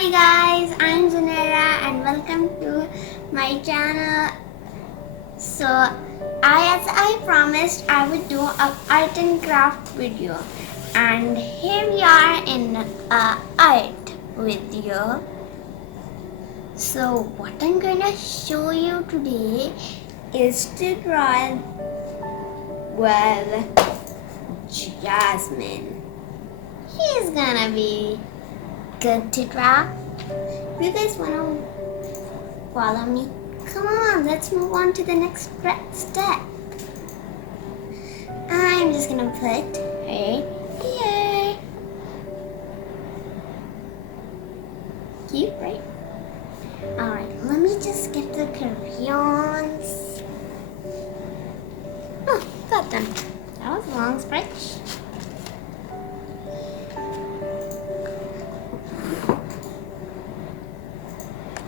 Hi guys, I'm Zanera and welcome to my channel. So, as I promised, I would do a art and craft video, and here we are in a art video. So, what I'm gonna show you today is to draw Jasmine. He's gonna be good to draw. If you guys wanna follow me, come on, let's move on to the next step. I'm just gonna put her here. Cute, right? Alright, let me just get the crayons. Oh, got them. That was a long stretch.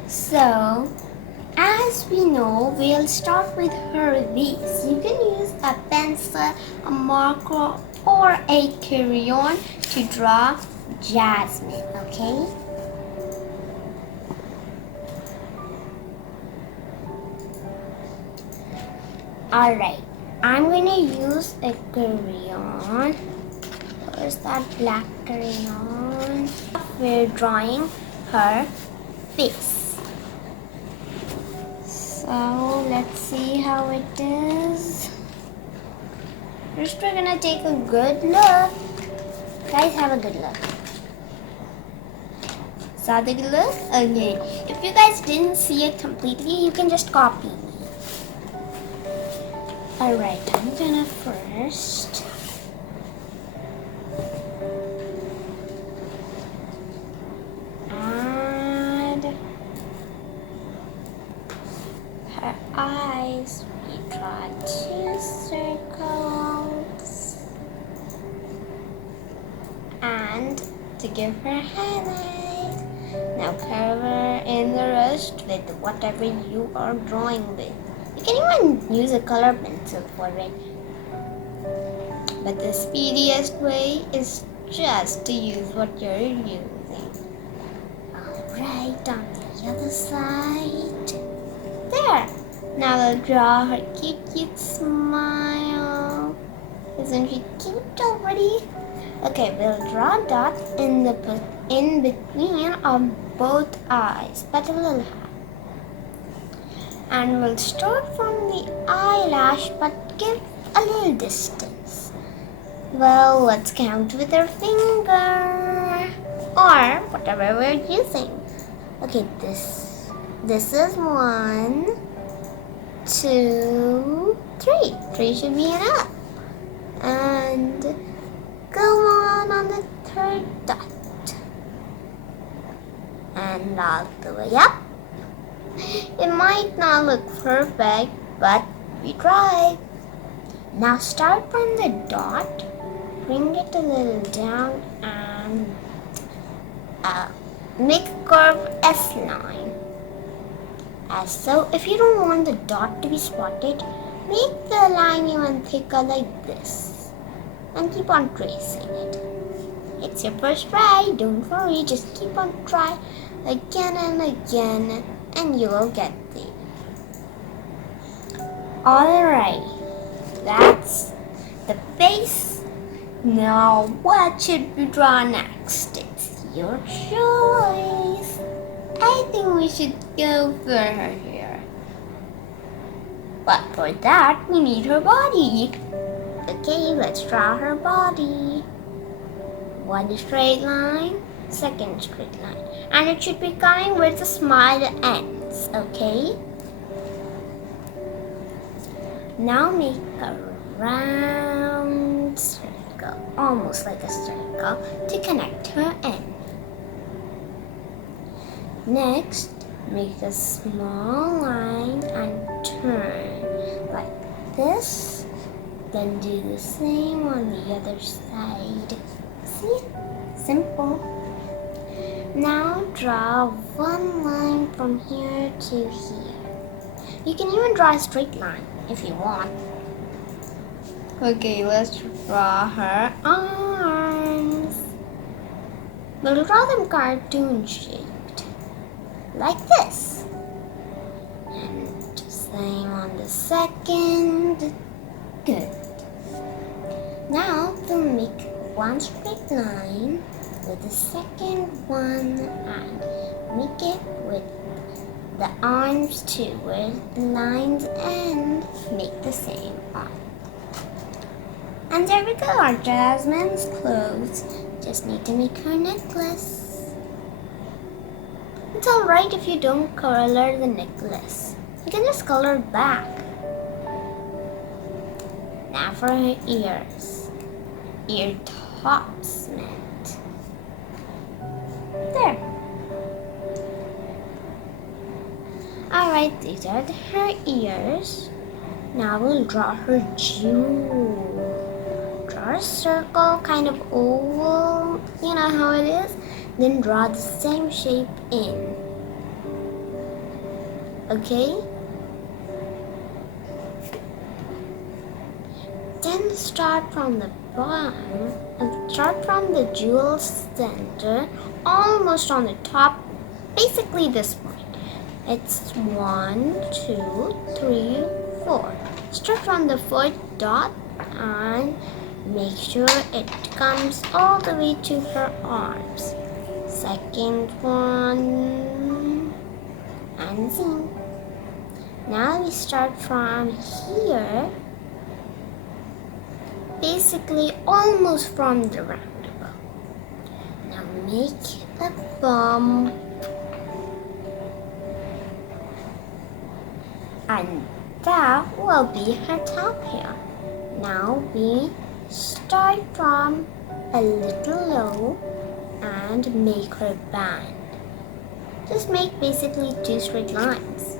So, as we know, we'll start with her base. You can use a pencil, a marker, or a crayon to draw Jasmine, okay? Alright, I'm gonna use a crayon. Where's that black crayon? We're drawing her face. So let's see how it is. First, we're gonna take a good look. Guys, have a good look. Saw the good look? Okay. If you guys didn't see it completely, you can just copy me. Alright, I'm gonna first her eyes. We draw 2 circles, and to give her highlight, now cover in the rest with whatever you are drawing with. You can even use a color pencil for it, but the speediest way is just to use what you're using. Alright, on the other side. There! Now we'll draw her cute smile. Isn't she cute already? Okay, we'll draw a dot in between of both eyes, but a little high. And we'll start from the eyelash, but give a little distance. Well, let's count with our finger, or whatever we're using. Okay, this is 1, 2, 3. 3 should be enough. And go on the 3rd dot. And all the way up. It might not look perfect, but we tried. Now start from the dot, bring it a little down, and make a curved S line. As so, if you don't want the dot to be spotted, make the line even thicker like this, and keep on tracing it. It's your first try, don't worry, just keep on trying again and again, and you will get there. Alright, that's the face. Now what should we draw next? It's your choice. I think we should go for her here. But for that, we need her body. Okay, let's draw her body. 1 straight line, 2nd straight line. And it should be coming where the smile ends, okay? Now make a round circle, almost like a circle, to connect her end. Next, make a small line and turn like this. Then do the same on the other side. See? Simple. Now draw 1 line from here to here. You can even draw a straight line if you want. Okay, let's draw her arms. We'll draw them cartoon shaped. like this. And same on the second. Good. Now we'll make one straight line with the second one and make it with the arms too, where the lines end. Make the same arm. And there we go, our Jasmine's clothes. Just need to make her necklace. It's alright if you don't color the necklace. You can just color it back. Now for her ears. Ear tops meant. There. Alright, these are her ears. Now we'll draw her jewel. Draw a circle, kind of oval. You know how it is? Then draw the same shape in. Okay? Then start from the bottom and start from the jewel center, almost on the top, basically this point. It's 1, 2, 3, 4. Start from the fourth dot and make sure it comes all the way to her arms. Second one and see. Now we start from here, basically almost from the roundabout. Now make a bump. And that will be her top hair. Now we start from a little low and make her band. Just make basically 2 straight lines.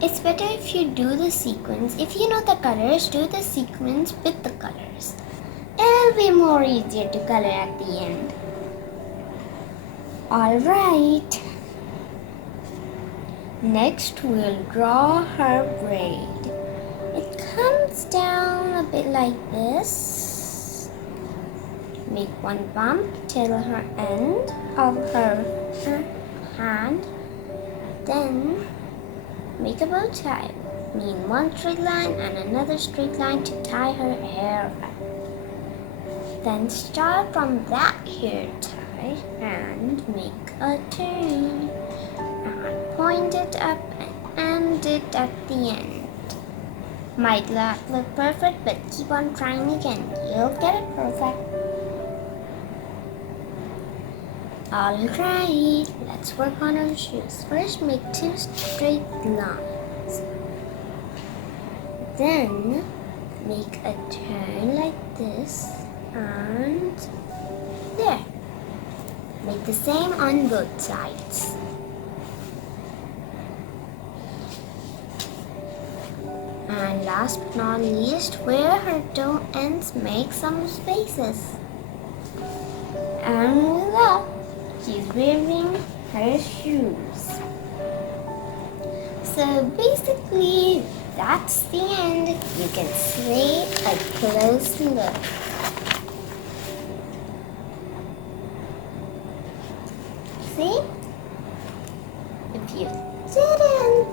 It's better if you do the sequence. If you know the colors, do the sequence with the colors. It'll be more easier to color at the end. Alright. Next, we'll draw her braid. It comes down a bit like this. Make one bump till her end of her hand. Then make a bow tie. Mean one straight line and another straight line to tie her hair up. Then start from that hair tie and make a turn. Point it up and end it at the end. Might not look perfect, but keep on trying again. You'll get it perfect. Alright, let's work on our shoes. First, make 2 straight lines. Then, make a turn like this and there. Make the same on both sides. And last but not least, where her toe ends, make some spaces. And with that, she's wearing her shoes. So basically, that's the end. You can see a close look. See? If you didn't,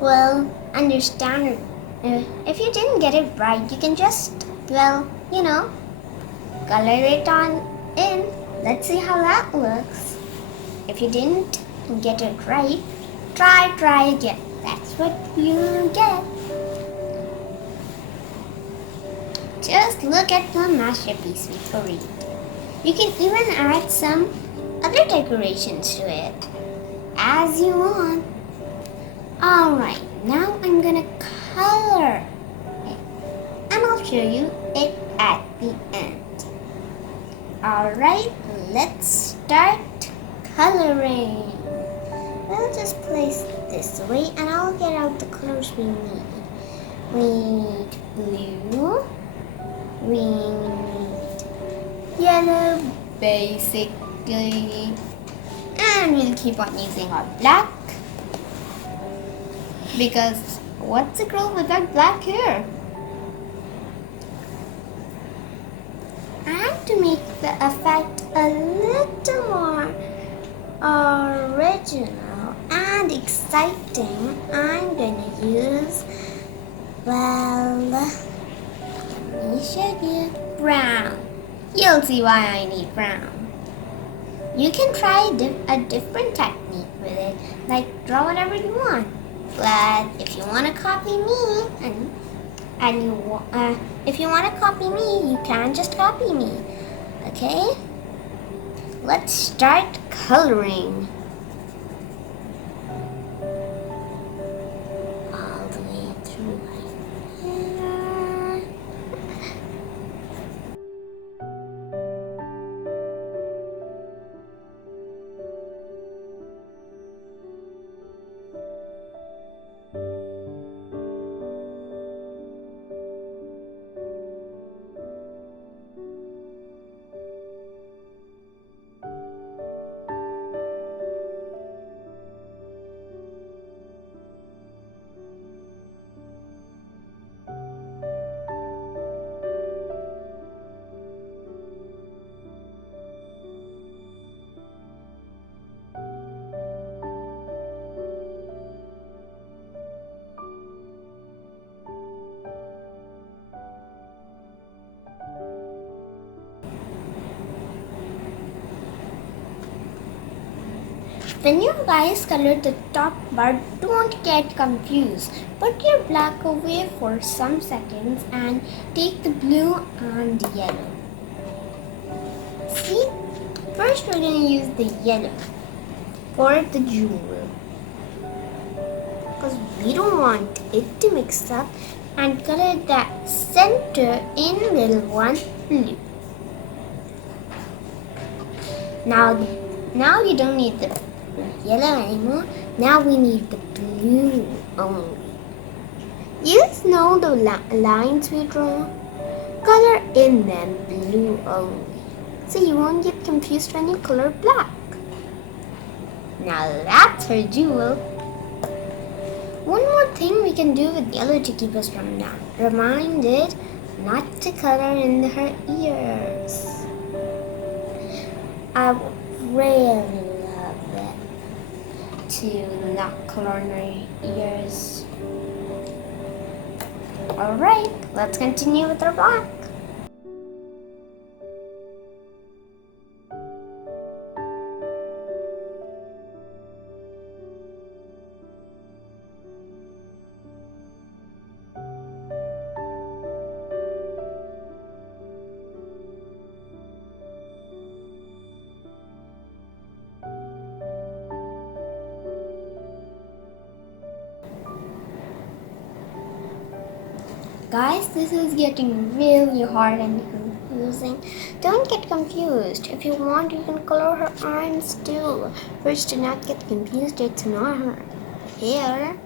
well, understand it. If you didn't get it right, you can just, color it on in. Let's see how that looks. If you didn't get it right, try again. That's what you get. Just look at the masterpiece we created. You can even add some other decorations to it, as you want. Alright, now I'm gonna color it, and I'll show you it at the end. Alright, let's start coloring. We'll just place this away and I'll get out the colors we need. We need blue, we need yellow basically, and we'll keep on using our black, because what's a girl without black hair? I have to make the effect a little more original and exciting, I'm gonna use, well, let me show you, brown. You'll see why I need brown. You can try a different technique with it, like draw whatever you want. But if you want to copy me, if you want to copy me, you can just copy me. Okay? Let's start coloring. All the way through my hair. When you guys color the top part, don't get confused. Put your black away for some seconds and take the blue and the yellow. See? First we're going to use the yellow for the jewel, because we don't want it to mix up, and color that center in little one blue. Now we don't need the yellow anymore. Now we need the blue only. You know the lines we draw? Color in them blue only, so you won't get confused when you color black. Now that's her jewel. One more thing we can do with yellow to keep us from reminded not to color in her ears. I would really love it to not color in her ears. Alright, let's continue with our black. Guys, this is getting really hard and confusing. Don't get confused. If you want, you can color her arms too. First, do not get confused. It's not her hair.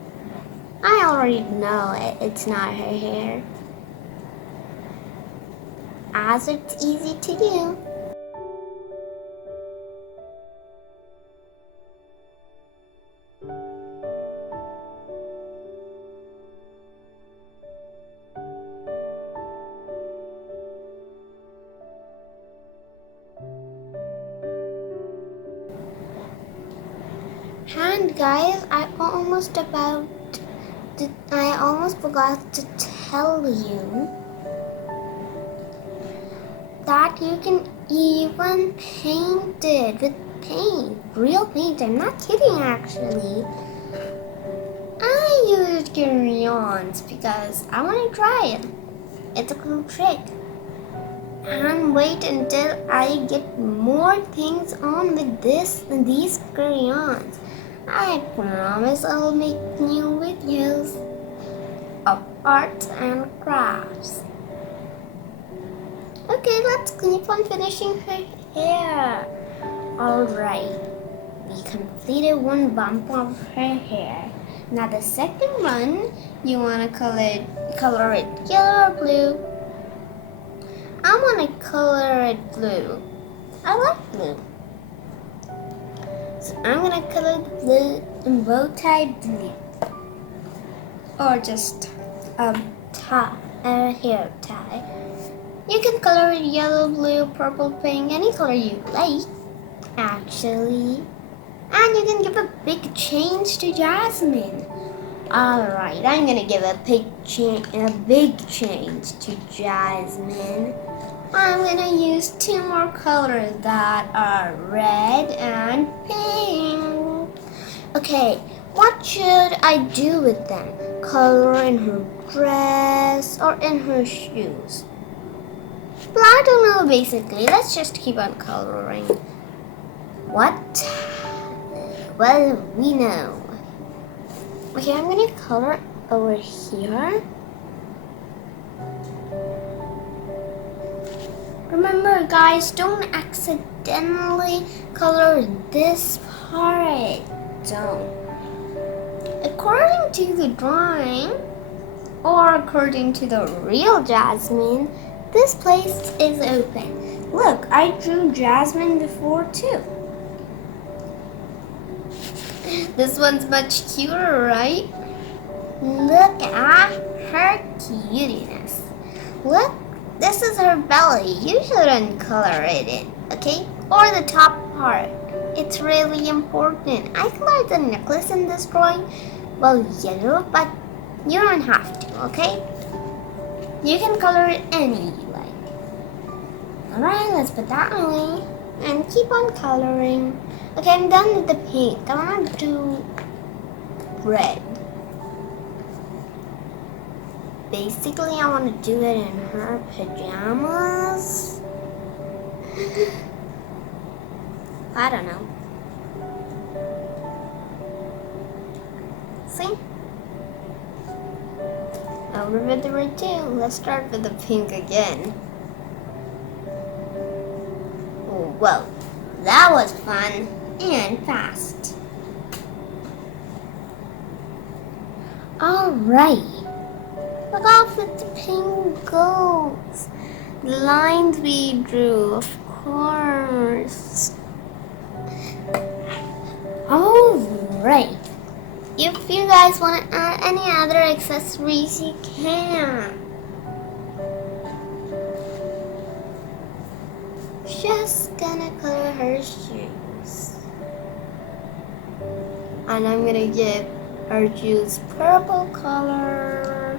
I already know it's not her hair, as it's easy to do. And guys, I almost forgot to tell you that you can even paint it with paint, real paint. I'm not kidding, actually. I used crayons because I want to try it. It's a cool trick. And wait until I get more things on with these crayons. I promise I'll make new videos of arts and crafts. Okay, let's keep on finishing her hair. Alright, we completed one bump of her hair. Now the second one, you want to color it yellow or blue. I want to color it blue. I like blue. So I'm going to color the blue in bow tie blue. Or just a hair tie. You can color it yellow, blue, purple, pink, any color you like, actually. And you can give a big change to Jasmine. Alright, I'm gonna give a big change to Jasmine. I'm gonna use two more colors that are red and pink. Okay, what should I do with them? Color in her dress or in her shoes? Well, I don't know basically. Let's just keep on coloring. What? Well, we know. Okay, I'm gonna color over here. Remember guys, don't accidentally color this part. Don't. According to the drawing, or according to the real Jasmine, this place is open. Look, I drew Jasmine before too. This one's much cuter, right? Look at her cuteness. Look, this is her belly. You shouldn't color it in, okay? Or the top part. It's really important. I colored the necklace in this drawing, well, yellow, but you don't have to, okay? You can color it any you like. Alright, let's put that away and keep on coloring. Okay, I'm done with the pink. I want to do red. Basically, I want to do it in her pajamas. I don't know. See? Over with the red too. Let's start with the pink again. Oh, well, that was fun and fast. Alright. Look how fit the pink goes. The lines we drew, of course. Alright. If you guys want to add any other accessories, you can. Just gonna color her shoes. And I'm gonna give her shoes purple color.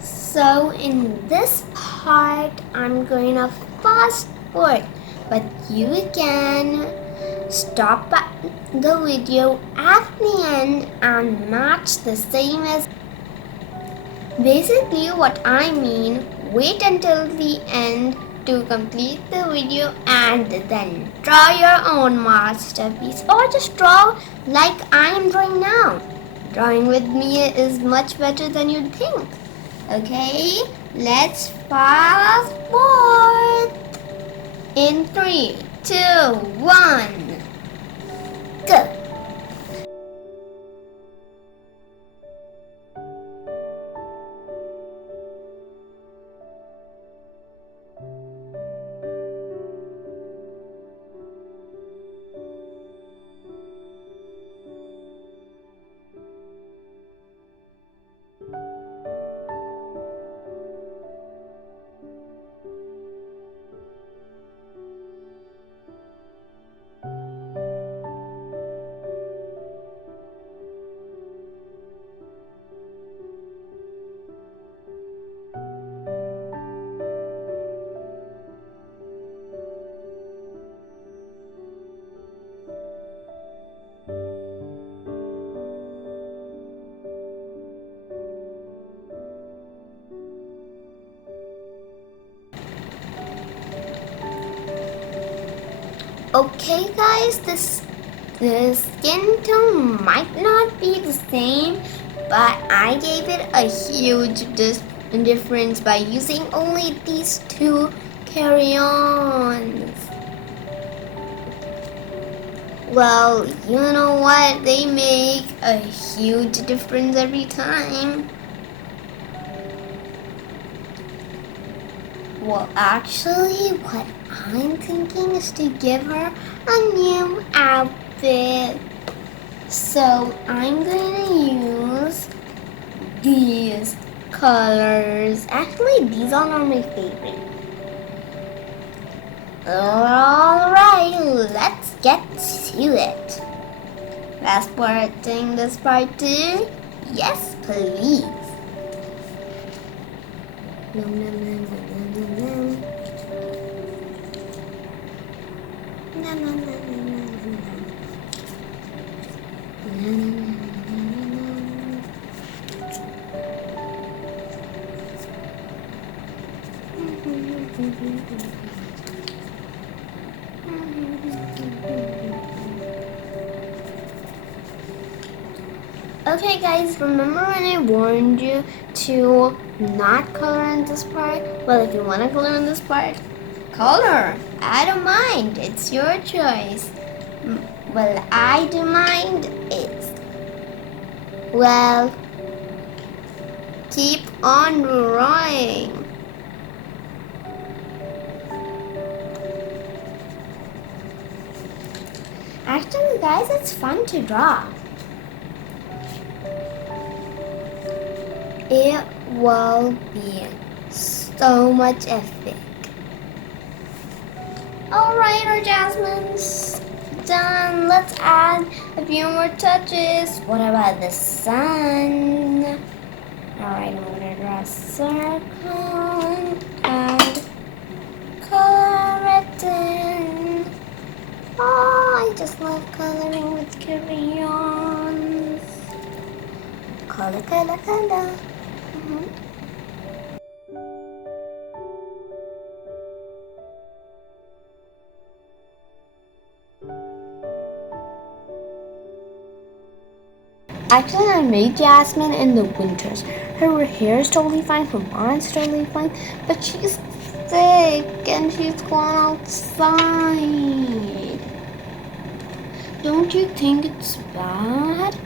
So in this part, I'm going to fast forward, but you can stop the video at the end and match the same as. Basically what I mean, wait until the end to complete the video and then draw your own masterpiece, or just draw like I am drawing now. Drawing with me is much better than you'd think. Okay, let's fast forward. In 3, 2, 1, go. Okay guys, the skin tone might not be the same, but I gave it a huge difference by using only these two crayons. Well, you know what? They make a huge difference every time. Well, actually, what I'm thinking is to give her a new outfit. So I'm going to use these colors. Actually, these all are my favorite. Alright, let's get to it. Last part doing this part too? Yes, please. Nom, nom, nom, nom, nom, nom, nom. Nom, nom, nom, nom, nom, nom, nom. Nom, nom, nom, nom, nom, nom. Okay guys, remember when I warned you to not color in this part? Well, if you want to color in this part, color. I don't mind. It's your choice. Well, I do mind is, well, keep on drawing. Actually, guys, it's fun to draw. It will be so much epic. Alright, our Jasmine's done. Let's add a few more touches. What about the sun? Alright, I'm gonna draw a circle and color it in. Oh, I just love coloring with crayons. Color, color, color. Actually, I made Jasmine in the winters. Her hair is totally fine, her mind's totally fine, but she's sick and she's gone outside. Don't you think it's bad?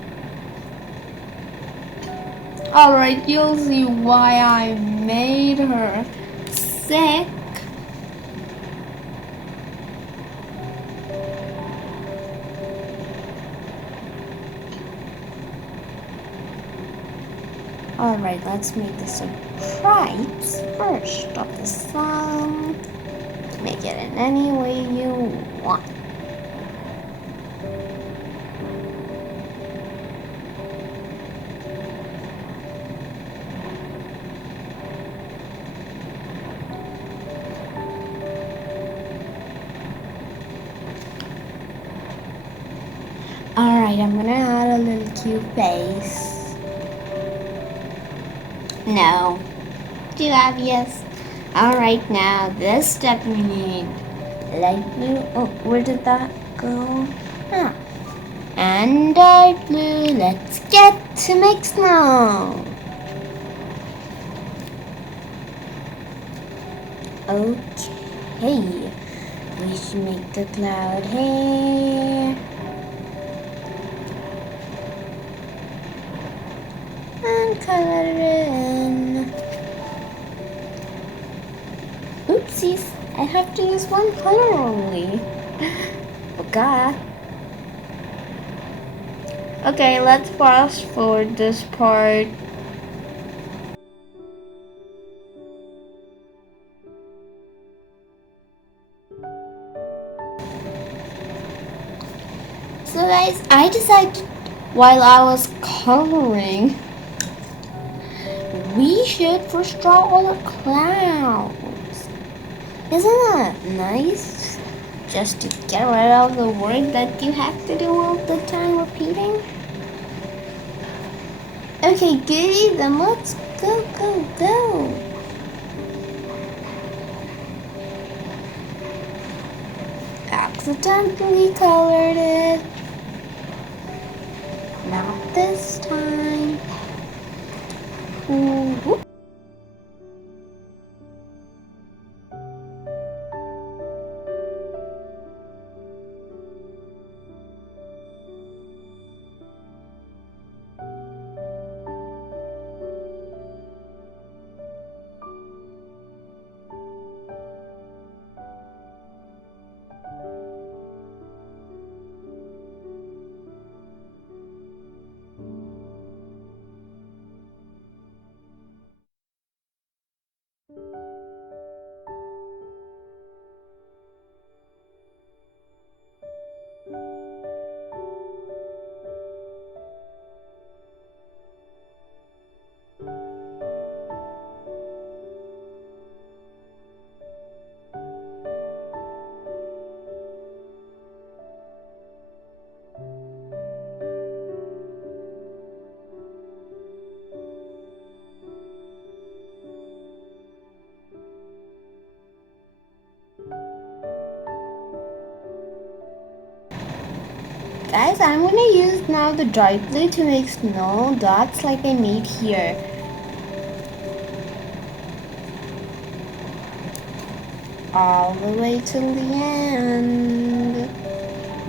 Alright, you'll see why I made her sick. Alright, let's make the surprise first of the song. Make it in any way you want. Alright, I'm gonna add a little cute face. No. Too obvious. Alright, now this step we need light blue. Oh, where did that go? Ah. And dark blue. Let's get to mix now. Okay. We should make the cloud hair. And color it in. Oopsies, I have to use one color only. Oh god. Okay, let's fast forward this part. So guys, I decided while I was coloring, we should first draw all the clouds. Isn't that nice? Just to get rid of the work that you have to do all the time repeating. Okay, goody, then let's go, go, go. Accidentally colored it. Not this time. Ooh. Guys, I'm gonna use now the dry glue to make snow dots like I made here. All the way till the end.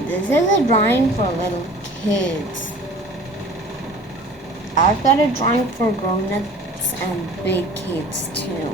This is a drawing for little kids. I've got a drawing for grown-ups and big kids too.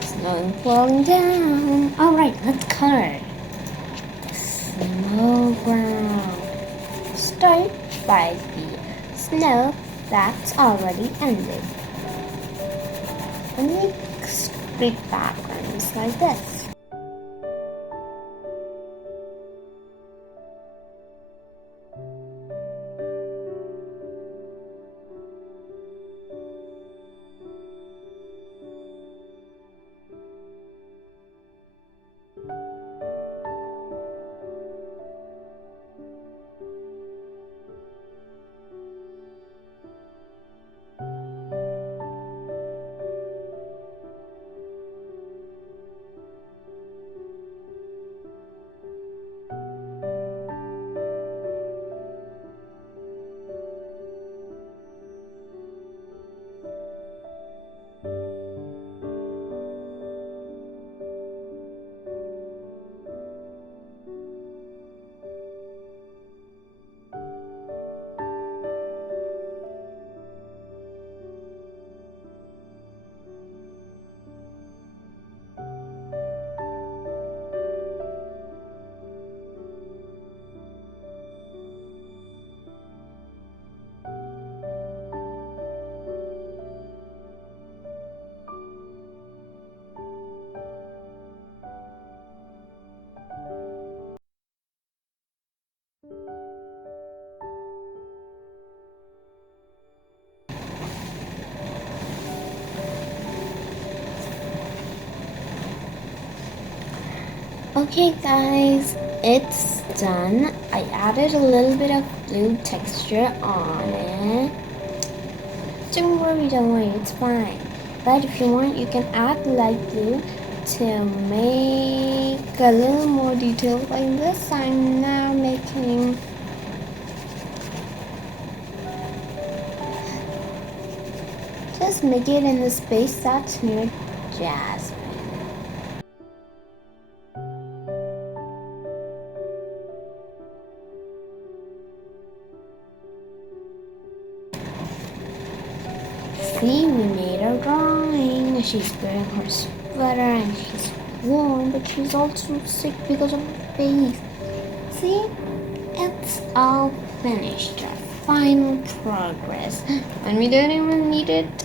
Snow falling down. Alright, let's color. Snow ground. Start by the snow that's already ended. And make straight backgrounds like this. Okay guys, it's done. I added a little bit of blue texture on it. Don't worry, it's fine. But if you want, you can add light blue to make a little more detail like this. I'm now making just make it in the space that's near Jasmine. See, we made our drawing. She's wearing her sweater and she's warm, but she's also sick because of her face. See, it's all finished. Our final progress. And we don't even need it.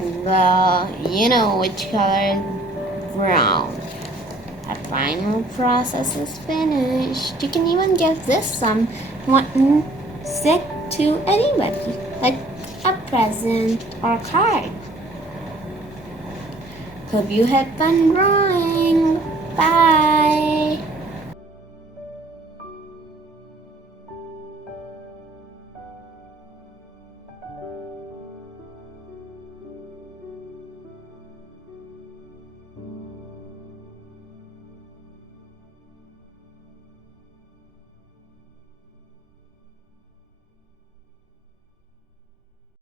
Well, you know which color? Brown. Our final process is finished. You can even give this someone sick to anybody, like a present or card. Hope you had fun drawing. Bye.